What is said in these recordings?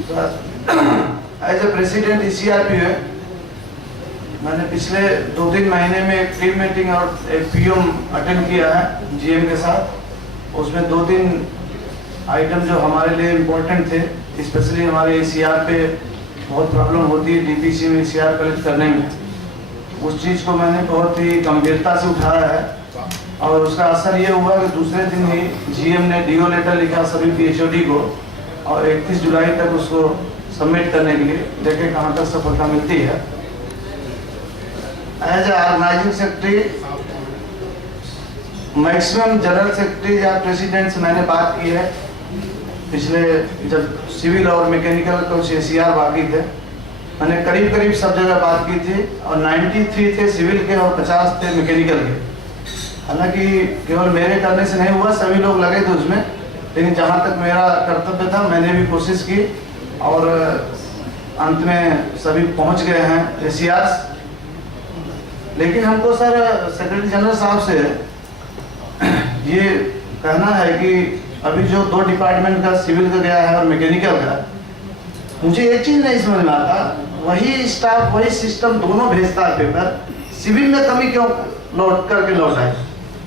As a president ECRP है, मैंने पिछले 2-3 महीने में एक टीम मीटिंग और एक PM अटेंड किया है GM के साथ। उसमें 2-3 आइटम जो हमारे लिए इम्पोर्टेंट थे, स्पेशली हमारे ECR पे बहुत प्रॉब्लम होती है DPC में ECR कलेक्ट करने में, उस चीज़ को मैंने बहुत ही गंभीरता से उठाया है। और उसका असर ये हुआ कि दूसरे दिन ही GM ने DO लेटर लिखा सभी PHOD को और 31 जुलाई तक उसको सबमिट करने के लिए, देखें कहाँ तक सफलता मिलती है। As a organizing secretary, maximum general secretary या प्रेसिडेंट से मैंने बात की है। पिछले जब सिविल और मैकेनिकल कुछ ACR बाकी थे, मैंने करीब करीब सब जगह बात की थी और 93 थे सिविल के और 50 थे मैकेनिकल के। हालांकि केवल मेरे करने से नहीं हुआ, सभी लोग लगे थे उसमें, लेकिन जहाँ तक मेरा कर्तव्य था मैंने भी कोशिश की और अंत में सभी पहुँच गए हैं ACRs। लेकिन हमको सर सेक्रेटरी जनरल साहब से ये कहना है कि अभी जो 2 डिपार्टमेंट का, सिविल का गया है और मैकेनिकल का, मुझे एक चीज़ नहीं समझ में आता, वही स्टाफ वही सिस्टम दोनों भेजता है पेपर, सिविल में कमी क्यों लौट आए,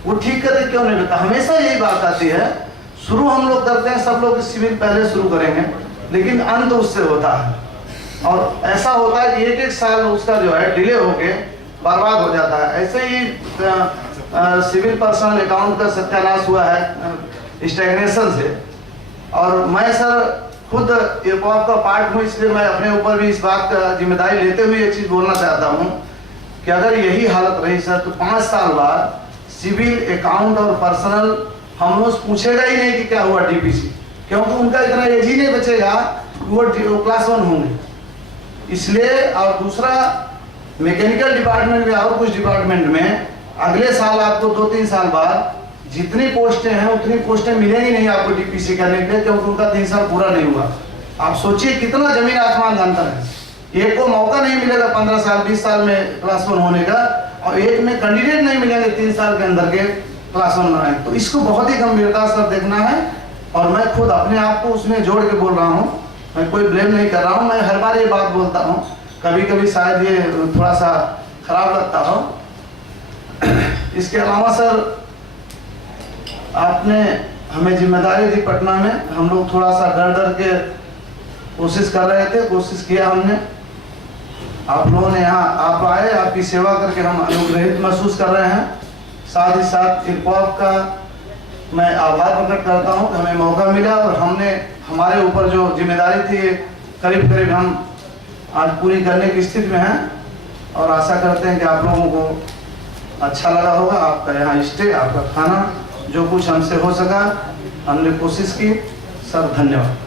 वो ठीक करके क्यों नहीं देता। हमेशा यही बात आती है, शुरू हम लोग करते हैं, सब लोग सिविल पहले शुरू करेंगे, लेकिन अंत उससे होता है और ऐसा होता है कि 1-1 साल उसका जो है डिले होके बर्बाद हो जाता है। ऐसे ही सिविल पर्सनल अकाउंट का सत्यानाश हुआ है स्टैग्नेशन से। और मैं सर खुद EPOP का पार्ट हूँ, इसलिए मैं अपने ऊपर भी इस बात का जिम्मेदारी लेते हुए एक चीज़ बोलना चाहता हूँ कि अगर यही हालत रही सर तो 5 साल बाद सिविल अकाउंट और पर्सनल हम लोग पूछेगा ही नहीं कि क्या हुआ DPC, क्योंकि उनका इतना एज ही नहीं बचेगा वो क्लास 1 होंगे। इसलिए और दूसरा मैकेनिकल डिपार्टमेंट में और कुछ डिपार्टमेंट में अगले साल आपको 2-3 साल बाद जितनी पोस्टें हैं उतनी पोस्टें मिलेंगी नहीं आपको DPC करने के लिए, क्योंकि उनका 3 साल पूरा नहीं हुआ। आप सोचिए कितना जमीन आसमान का अंतर है। एक को मौका नहीं मिलेगा 15 साल 20 साल में क्लास 1 होने का, और एक में कैंडिडेट नहीं मिलेंगे 3 साल के अंदर के क्लास 1 बनाए। तो इसको बहुत ही गंभीरता से देखना है और मैं खुद अपने आप को उसमें जोड़ के बोल रहा हूँ, मैं कोई ब्लेम नहीं कर रहा हूँ। मैं हर बार ये बात बोलता हूँ, कभी कभी शायद ये थोड़ा सा खराब लगता हो। इसके अलावा सर आपने हमें जिम्मेदारी दी पटना में, हम लोग थोड़ा सा डर के कोशिश कर रहे थे, कोशिश किया हमने। आप लोगों ने यहाँ आप आए, आपकी सेवा करके हम अनुग्रहित महसूस कर रहे हैं। साथ ही साथ EPOP का मैं आभार प्रकट करता हूँ कि हमें मौका मिला और हमने हमारे ऊपर जो जिम्मेदारी थी करीब करीब हम आज पूरी करने की स्थिति में हैं और आशा करते हैं कि आप लोगों को अच्छा लगा होगा। आपका यहाँ स्टे, आपका खाना, जो कुछ हमसे हो सका हमने कोशिश की। सर धन्यवाद।